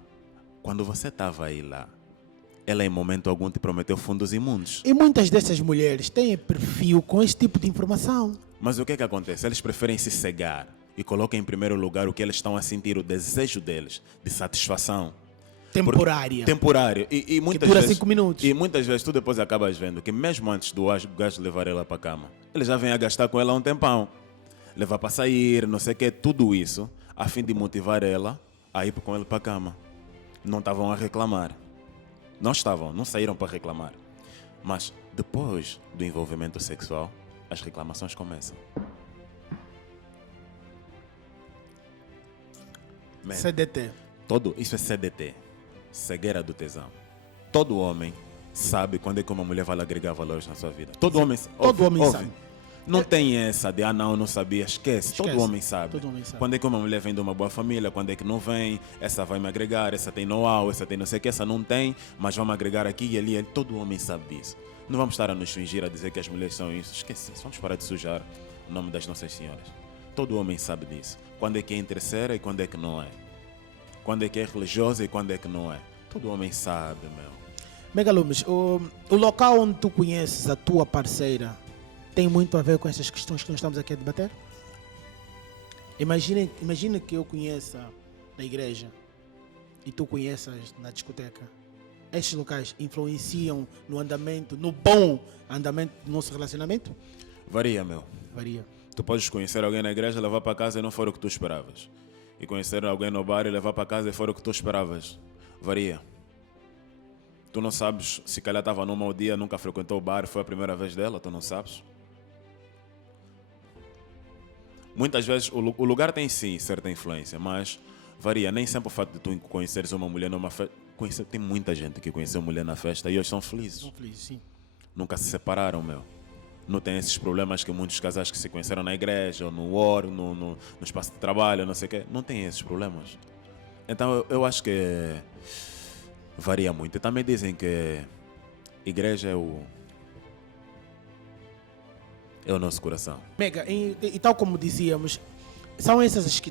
quando você estava aí lá, ela em momento algum te prometeu fundos imundos. E muitas dessas mulheres têm perfil com esse tipo de informação. Mas o que é que acontece? Eles preferem se cegar e colocam em primeiro lugar o que eles estão a sentir, o desejo deles de satisfação. Temporária. Temporário. E muitas dura vezes, 5 minutos. E muitas vezes tu depois acabas vendo que mesmo antes do gajo levar ela para a cama, ele já vem a gastar com ela um tempão. Levar para sair, não sei o que, tudo isso, a fim de motivar ela a ir com ele para a cama. Não estavam a reclamar. Não saíram para reclamar. Mas depois do envolvimento sexual, as reclamações começam. Man, CDT. isso é CDT. Cegueira do tesão. Todo homem sabe quando é que uma mulher vai lhe agregar valores na sua vida. Todo homem sabe. Não tem essa de, não sabia, esquece. Todo homem sabe. Todo homem sabe. Quando é que uma mulher vem de uma boa família, quando é que não vem, essa vai me agregar, essa tem know-how, essa tem não sei o que, essa não tem, mas vamos agregar aqui e ali. Todo homem sabe disso. Não vamos estar a nos fingir a dizer que as mulheres são isso. Esquece isso. Vamos parar de sujar o nome das nossas senhoras. Todo homem sabe disso. Quando é que é interesseira e quando é que não é. Quando é que é religiosa e quando é que não é. Todo homem sabe, meu. Megalumes, o local onde tu conheces a tua parceira tem muito a ver com essas questões que nós estamos aqui a debater? Imagina que eu conheça na igreja e tu conheças na discoteca. Estes locais influenciam no andamento, no bom andamento do nosso relacionamento? Varia, meu. Varia. Tu podes conhecer alguém na igreja, levar para casa e não for o que tu esperavas. E conhecer alguém no bar e levar para casa e for o que tu esperavas. Varia. Tu não sabes se calhar estava num mau dia, nunca frequentou o bar, foi a primeira vez dela, tu não sabes. Muitas vezes o lugar tem sim certa influência, mas varia. Nem sempre o fato de tu conheceres uma mulher numa festa... Tem muita gente que conheceu mulher na festa e hoje são felizes. São felizes, sim. Nunca se separaram, meu. Não tem esses problemas que muitos casais que se conheceram na igreja, ou no work, no espaço de trabalho, não sei o quê. Não tem esses problemas. Então eu acho que Varia muito. E também dizem que igreja é o nosso coração. Mega, e tal como dizíamos, são essas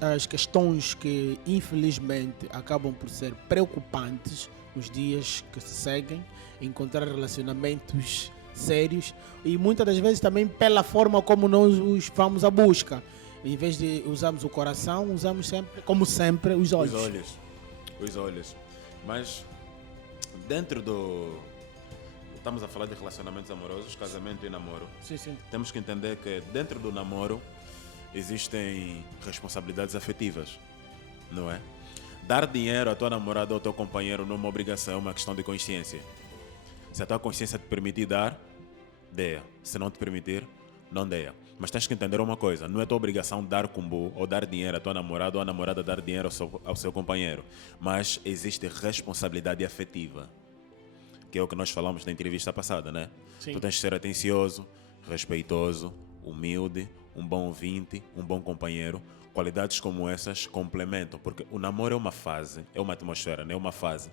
as questões que infelizmente acabam por ser preocupantes nos dias que se seguem, encontrar relacionamentos sérios e muitas das vezes também pela forma como nós os vamos à busca. Em vez de usarmos o coração, usamos sempre, como sempre, os olhos. Os olhos. Mas dentro do... Estamos a falar de relacionamentos amorosos, casamento e namoro. Sim, sim. Temos que entender que dentro do namoro existem responsabilidades afetivas, não é? Dar dinheiro à tua namorada ou ao teu companheiro não é uma obrigação, é uma questão de consciência. Se a tua consciência te permitir dar, dê. Se não te permitir, não dê. Mas tens que entender uma coisa, não é tua obrigação dar combo ou dar dinheiro à tua namorada ou a namorada dar dinheiro ao seu companheiro. Mas existe responsabilidade afetiva, que é o que nós falamos na entrevista passada, né? Sim. Tu tens que ser atencioso, respeitoso, humilde, um bom ouvinte, um bom companheiro. Qualidades como essas complementam, porque o namoro é uma fase, é uma atmosfera, não é uma fase.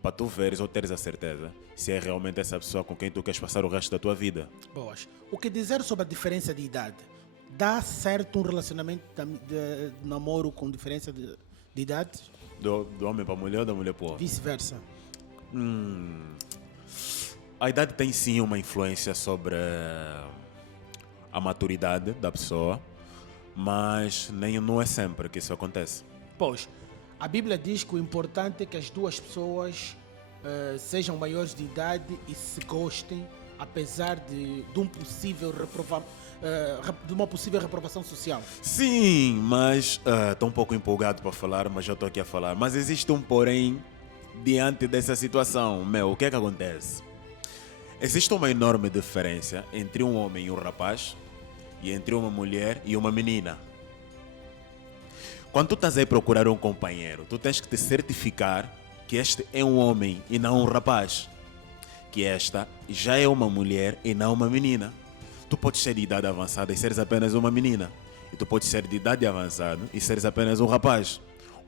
Para tu veres ou teres a certeza se é realmente essa pessoa com quem tu queres passar o resto da tua vida. Boas. O que dizer sobre a diferença de idade? Dá certo um relacionamento de namoro com diferença de idade? Do homem para a mulher ou da mulher para o homem? Vice-versa. A idade tem sim uma influência sobre a maturidade da pessoa, mas não é sempre que isso acontece. Pois, a Bíblia diz que o importante é que as duas pessoas sejam maiores de idade e se gostem, apesar de uma possível reprovação social. Sim, mas estou um pouco empolgado para falar, mas já estou aqui a falar. Mas existe um porém diante dessa situação. O que é que acontece? Existe uma enorme diferença entre um homem e um rapaz e entre uma mulher e uma menina. Quando tu estás aí procurar um companheiro, tu tens que te certificar que este é um homem e não um rapaz. Que esta já é uma mulher e não uma menina. Tu podes ser de idade avançada e seres apenas uma menina. E tu podes ser de idade avançada e seres apenas um rapaz.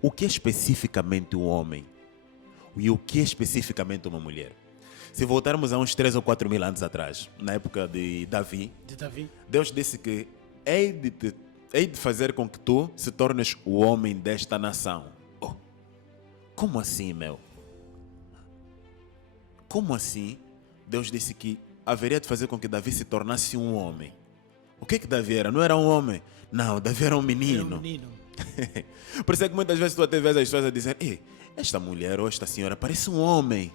O que é especificamente um homem? E o que é especificamente uma mulher? Se voltarmos a uns 3 ou 4 mil anos atrás, na época de Davi, Deus disse que hei de fazer com que tu se tornes o homem desta nação. Oh, como assim, meu? Como assim? Deus disse que haveria de fazer com que Davi se tornasse um homem. O que Davi era? Não era um homem. Não, Davi era um menino. Era um menino. Por isso é que muitas vezes tu até vês as pessoas a dizer: ei, esta mulher ou esta senhora parece um homem.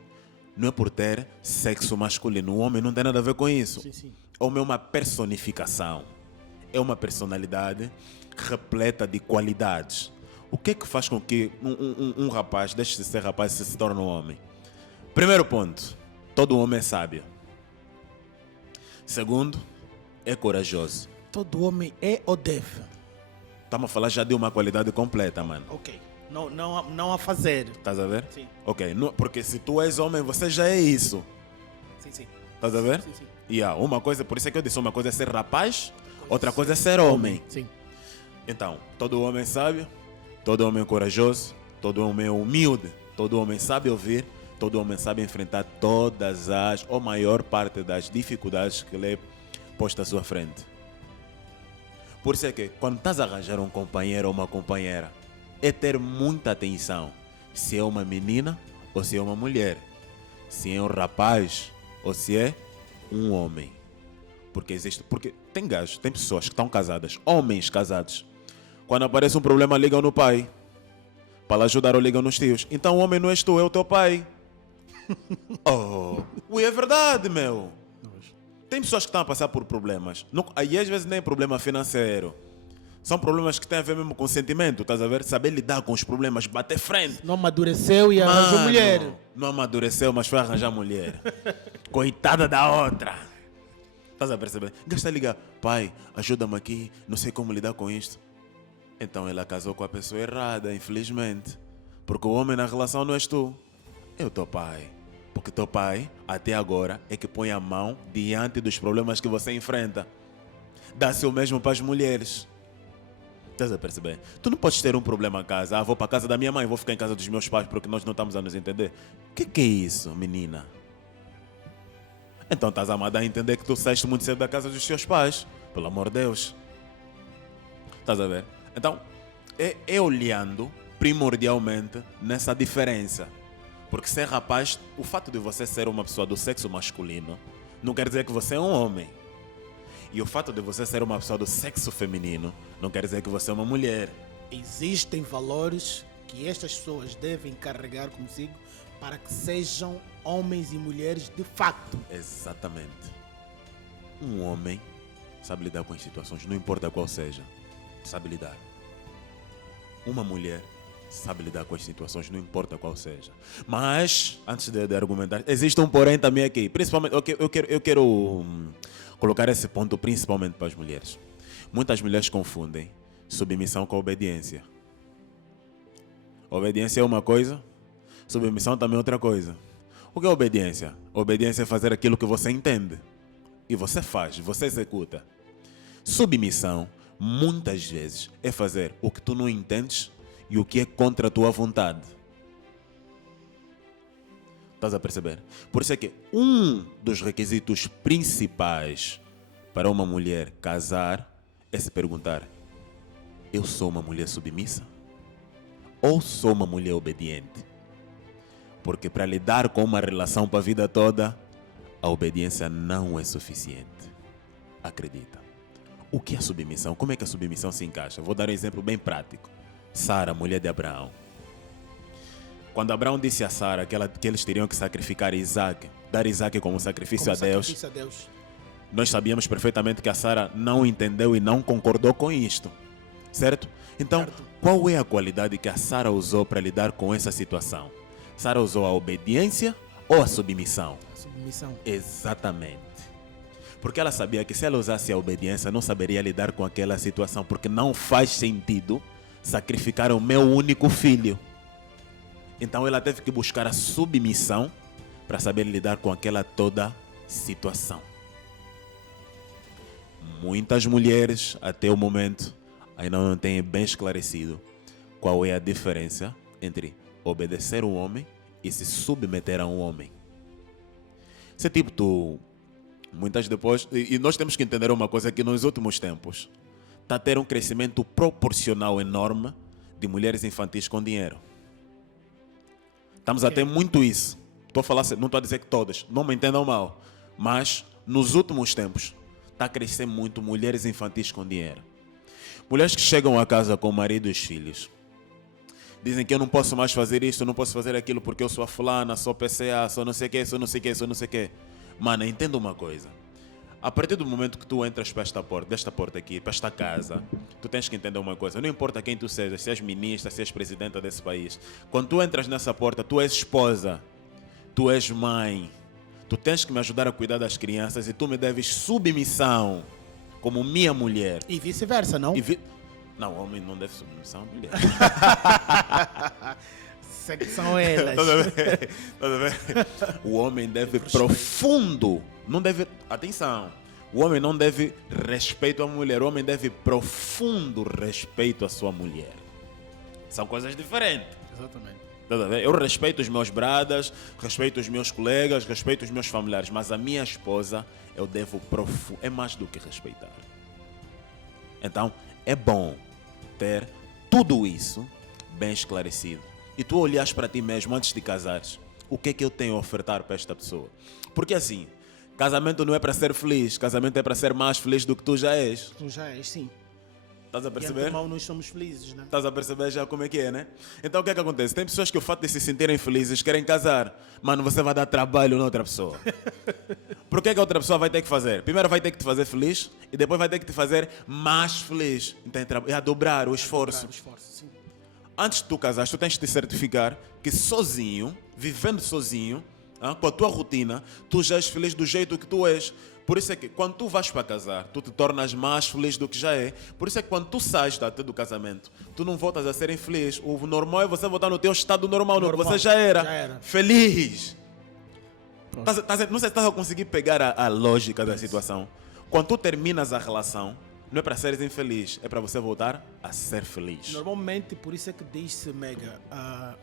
Não é por ter sexo masculino. O homem não tem nada a ver com isso. Sim, sim. Homem é uma personificação. É uma personalidade repleta de qualidades. O que é que faz com que um rapaz deixe de ser rapaz e se torne um homem? Primeiro ponto, todo homem é sábio. Segundo, é corajoso. Todo homem é ou deve. Estamos a falar já de uma qualidade completa, mano. Ok. Não a fazer. Estás a ver? Sim. Ok, porque se tu és homem, você já é isso. Sim. Estás a ver? Sim. Uma coisa, por isso é que eu disse, uma coisa é ser rapaz, outra coisa é ser homem. Sim. Então, todo homem é sábio, todo homem é corajoso, todo homem é humilde, todo homem sabe ouvir, todo homem sabe enfrentar todas ou maior parte das dificuldades que lhe é posta à sua frente. Por isso é que quando estás a arranjar um companheiro ou uma companheira, é ter muita atenção se é uma menina ou se é uma mulher, se é um rapaz ou se é um homem. Porque tem gajos, tem pessoas que estão casadas, homens casados. Quando aparece um problema, ligam no pai para ajudar ou ligam nos tios. Então o homem não és tu, é o teu pai. É verdade, meu. Tem pessoas que estão a passar por problemas. Aí às vezes nem é problema financeiro. São problemas que têm a ver mesmo com sentimento, estás a ver? Saber lidar com os problemas, bater frente. Não amadureceu e arranjou mulher. Não amadureceu, mas foi arranjar mulher. Coitada da outra. Estás a perceber? Gasta a ligar, pai, ajuda-me aqui, não sei como lidar com isto. Então ela casou com a pessoa errada, infelizmente. Porque o homem na relação não és tu, é o teu pai. Porque teu pai, até agora, é que põe a mão diante dos problemas que você enfrenta. Dá-se o mesmo para as mulheres. Estás a perceber? Tu não podes ter um problema em casa. Ah, vou para a casa da minha mãe, vou ficar em casa dos meus pais porque nós não estamos a nos entender. O que é isso, menina? Então estás a mandar a entender que tu saíste muito cedo da casa dos teus pais. Pelo amor de Deus. Estás a ver? Então, é olhando primordialmente nessa diferença. Porque ser rapaz, o fato de você ser uma pessoa do sexo masculino não quer dizer que você é um homem. E o fato de você ser uma pessoa do sexo feminino não quer dizer que você é uma mulher. Existem valores que estas pessoas devem carregar consigo para que sejam homens e mulheres de facto. Exatamente. Um homem sabe lidar com as situações, não importa qual seja, sabe lidar. Uma mulher sabe lidar com as situações, não importa qual seja. Mas, antes de argumentar, existe um porém também aqui. Principalmente, eu quero colocar esse ponto principalmente para as mulheres. Muitas mulheres confundem submissão com obediência. Obediência é uma coisa, submissão também é outra coisa. O que é obediência? Obediência é fazer aquilo que você entende. E você faz, você executa. Submissão, muitas vezes, é fazer o que tu não entendes e o que é contra a tua vontade. Estás a perceber? Por isso é que um dos requisitos principais para uma mulher casar é se perguntar: eu sou uma mulher submissa? Ou sou uma mulher obediente? Porque para lidar com uma relação para a vida toda, a obediência não é suficiente. Acredita. O que é submissão? Como é que a submissão se encaixa? Vou dar um exemplo bem prático. Sara, mulher de Abraão. Quando Abraão disse a Sara que eles teriam que sacrificar Isaac, dar Isaac como sacrifício a Deus, nós sabíamos perfeitamente que a Sara não entendeu e não concordou com isto. Certo? Então, qual é a qualidade que a Sara usou para lidar com essa situação? Sara usou a obediência ou a submissão? A submissão. Exatamente. Porque ela sabia que se ela usasse a obediência, não saberia lidar com aquela situação, porque não faz sentido sacrificar o meu único filho. Então ela teve que buscar a submissão para saber lidar com aquela toda situação. Muitas mulheres, até o momento, ainda não têm bem esclarecido qual é a diferença entre obedecer um homem e se submeter a um homem. Esse tipo, muitas depois, e nós temos que entender uma coisa, que nos últimos tempos está a ter um crescimento proporcional enorme de mulheres infantis com dinheiro. Estamos a ter muito isso. Estou a falar, não estou a dizer que todas, não me entendam mal, mas nos últimos tempos está a crescer muito mulheres infantis com dinheiro. Mulheres que chegam a casa com o marido e os filhos. Dizem que eu não posso mais fazer isto, eu não posso fazer aquilo porque eu sou a fulana, sou PCA, sou não sei o que, sou não sei o que, sou não sei o que. Mano, entenda uma coisa. A partir do momento que tu entras para esta porta, desta porta aqui, para esta casa, tu tens que entender uma coisa. Não importa quem tu sejas, se és ministra, se és presidenta desse país. Quando tu entras nessa porta, tu és esposa, tu és mãe. Tu tens que me ajudar a cuidar das crianças e tu me deves submissão como minha mulher. E vice-versa, não? Não, homem não deve submissão à mulher. São elas. Tudo bem? O homem deve profundo, não deve, atenção, o homem não deve respeito à mulher, o homem deve profundo respeito à sua mulher. São coisas diferentes. Exatamente. Eu respeito os meus bradas, respeito os meus colegas, respeito os meus familiares, mas a minha esposa eu devo profundo, é mais do que respeitar. Então, é bom ter tudo isso bem esclarecido. E tu olhas para ti mesmo antes de casares. O que é que eu tenho a ofertar para esta pessoa? Porque assim, casamento não é para ser feliz. Casamento é para ser mais feliz do que tu já és. Tu já és, sim. Estás a E perceber? antemão nós somos felizes, né? Estás a perceber já como é que é, né? Então o que é que acontece? Tem pessoas que o fato de se sentirem felizes querem casar. Mano, você vai dar trabalho na outra pessoa. Por que a outra pessoa vai ter que fazer? Primeiro vai ter que te fazer feliz e depois vai ter que te fazer mais feliz. Então é a dobrar o esforço. Sim. Antes de tu casar, tu tens de te certificar que sozinho, vivendo sozinho, com a tua rotina, tu já és feliz do jeito que tu és. Por isso é que quando tu vais para casar, tu te tornas mais feliz do que já é. Por isso é que quando tu sais até do casamento, tu não voltas a ser infeliz. O normal é você voltar no teu estado normal, no que você já era. Feliz. Não sei se estás a conseguir pegar a lógica da situação. Quando tu terminas a relação, não é para seres infeliz, é para você voltar a ser feliz. Normalmente, por isso é que diz-se, Mega,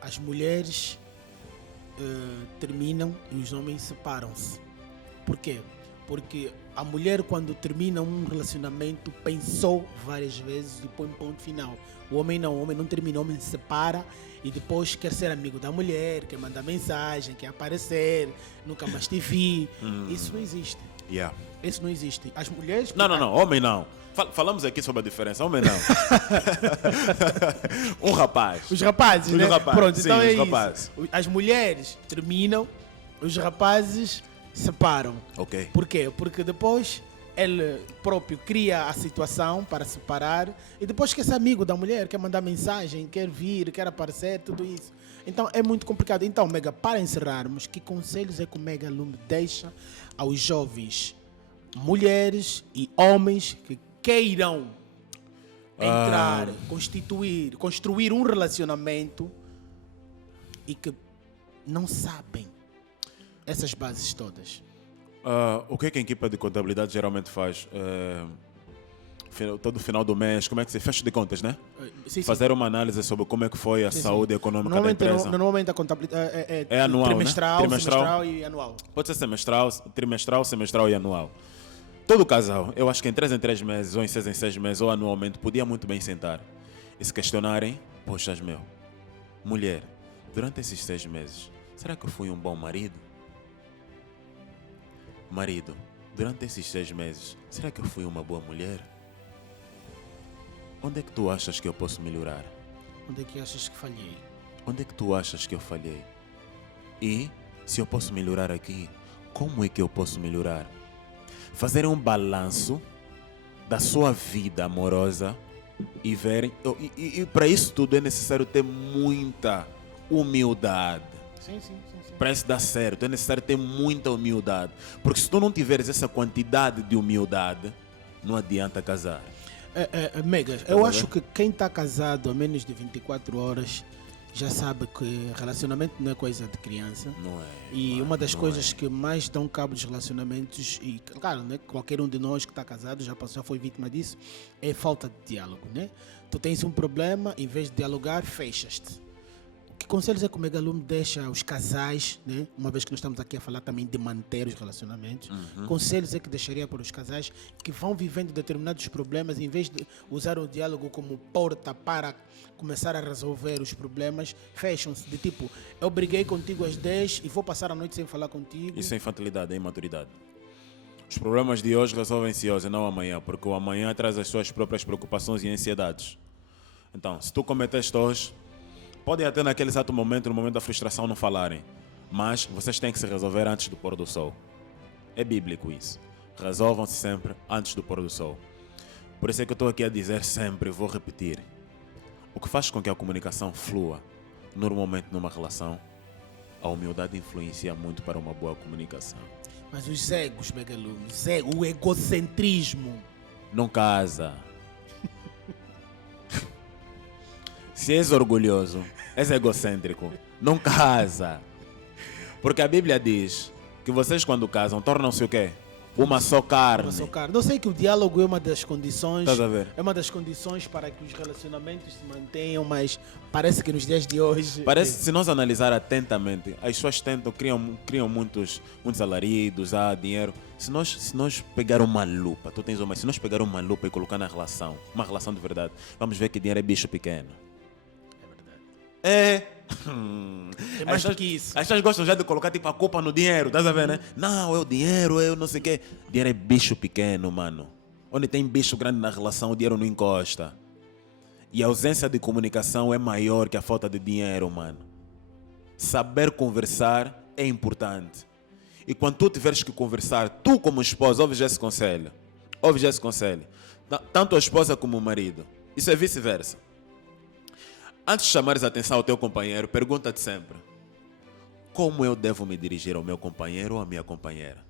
as mulheres terminam e os homens separam-se. Por quê? Porque a mulher, quando termina um relacionamento, pensou várias vezes e põe um ponto final. O homem não termina, o homem se separa e depois quer ser amigo da mulher, quer mandar mensagem, quer aparecer, nunca mais te vi. Isso não existe. Yeah. Isso não existe. As mulheres... Não, homem não. Falamos aqui sobre a diferença, homem não. Um rapaz. Os rapazes, Os né? rapazes, Pronto, sim, então é os isso. rapazes. As mulheres terminam, os rapazes separam. Ok. Por quê? Porque depois ele próprio cria a situação para separar e depois quer ser amigo da mulher, quer mandar mensagem, quer vir, quer aparecer, tudo isso. Então é muito complicado. Então, Mega, para encerrarmos, que conselhos é que o Mega Lume deixa aos jovens mulheres e homens que queiram entrar, construir um relacionamento e que não sabem essas bases todas? O que a equipa de contabilidade geralmente faz? Todo final do mês, como é que se fecha de contas, né? Sim. Fazer uma análise sobre como é que foi a saúde econômica da empresa. Normalmente a contabilidade É anual, trimestral, né? semestral e anual. Pode ser trimestral, semestral e anual. Todo casal, eu acho que em 3 em 3 meses, ou em 6 em 6 meses, ou anualmente, podia muito bem sentar e se questionarem: poxa, mulher, durante esses 6 meses, será que eu fui um bom marido? Marido, durante esses 6 meses, será que eu fui uma boa mulher? Onde é que tu achas que eu posso melhorar? Onde é que achas que falhei? Onde é que tu achas que eu falhei? E, se eu posso melhorar aqui, como é que eu posso melhorar? Fazer um balanço da sua vida amorosa e verem... E para isso tudo é necessário ter muita humildade. Sim. Para isso dar certo, é necessário ter muita humildade. Porque se tu não tiveres essa quantidade de humildade, não adianta casar. Megas, eu acho que quem está casado há menos de 24 horas já sabe que relacionamento não é coisa de criança. Não é. E uma das coisas que mais dão cabo dos relacionamentos, e claro, né, qualquer um de nós que está casado já foi vítima disso, é falta de diálogo. Né? Tu tens um problema, em vez de dialogar, fechas-te. Que conselhos é que o Megalume deixa aos casais, né? Uma vez que nós estamos aqui a falar também de manter os relacionamentos, conselhos é que deixaria para os casais que vão vivendo determinados problemas, em vez de usar o diálogo como porta para começar a resolver os problemas, fecham-se de tipo, eu briguei contigo às 10 e vou passar a noite sem falar contigo. Isso é infantilidade, é imaturidade. Os problemas de hoje resolvem-se hoje, não amanhã, porque o amanhã traz as suas próprias preocupações e ansiedades. Então, se tu cometeste hoje, podem até naquele exato momento, no momento da frustração, não falarem. Mas vocês têm que se resolver antes do pôr do sol. É bíblico isso. Resolvam-se sempre antes do pôr do sol. Por isso é que eu estou aqui a dizer sempre, vou repetir. O que faz com que a comunicação flua, normalmente numa relação, a humildade influencia muito para uma boa comunicação. Mas os egos, Megalume, o egocentrismo. Não casa. Se és orgulhoso, és egocêntrico, não casa. Porque a Bíblia diz que vocês quando casam tornam-se o quê? Uma só carne. Não sei que o diálogo é uma das condições. Estás a ver? É uma das condições para que os relacionamentos se mantenham, mas parece que nos dias de hoje. Se nós analisar atentamente, as pessoas criam muitos alaridos, dinheiro. Se nós pegar uma lupa, se nós pegar uma lupa e colocar na relação, uma relação de verdade, vamos ver que dinheiro é bicho pequeno. É. É mais do que isso. As pessoas gostam já de colocar tipo a culpa no dinheiro, estás a ver, né? Não, é o dinheiro, é o não sei o quê. Dinheiro é bicho pequeno, mano. Onde tem bicho grande na relação, o dinheiro não encosta. E a ausência de comunicação é maior que a falta de dinheiro, mano. Saber conversar é importante. E quando tu tiveres que conversar, tu como esposa, ouve já esse conselho. Tanto a esposa como o marido. Isso é vice-versa. Antes de chamares a atenção ao teu companheiro, pergunta-te sempre: como eu devo me dirigir ao meu companheiro ou à minha companheira?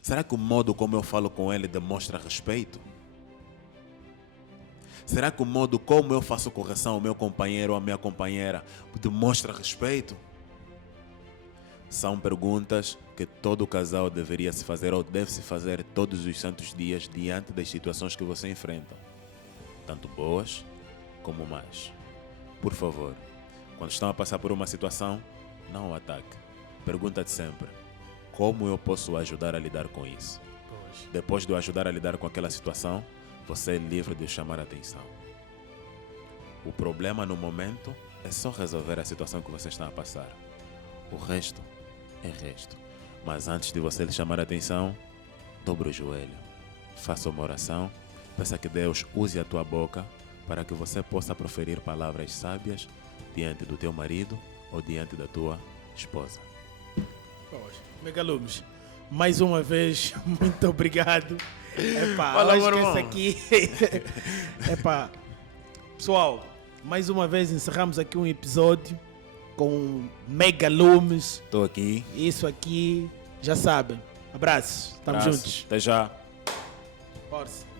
Será que o modo como eu falo com ele demonstra respeito? Será que o modo como eu faço correção ao meu companheiro ou à minha companheira demonstra respeito? são perguntas que todo casal deveria se fazer ou deve se fazer todos os santos dias diante das situações que você enfrenta, tanto boas como más. Por favor, quando estão a passar por uma situação, não o ataque. Pergunta-te sempre: como eu posso ajudar a lidar com isso? Depois de o ajudar a lidar com aquela situação, você é livre de chamar a atenção. O problema no momento é só resolver a situação que você está a passar. O resto é resto. Mas antes de você lhe chamar a atenção, dobre o joelho, faça uma oração, peça que Deus use a tua boca para que você possa proferir palavras sábias diante do teu marido ou diante da tua esposa. Megalumes, mais uma vez, muito obrigado. Fala, Acho que meu irmão. esse aqui... Pessoal, mais uma vez encerramos aqui um episódio com Megalumes. Estou aqui. Isso aqui, já sabem. Abraços, estamos Abraço. juntos. Até já. Força.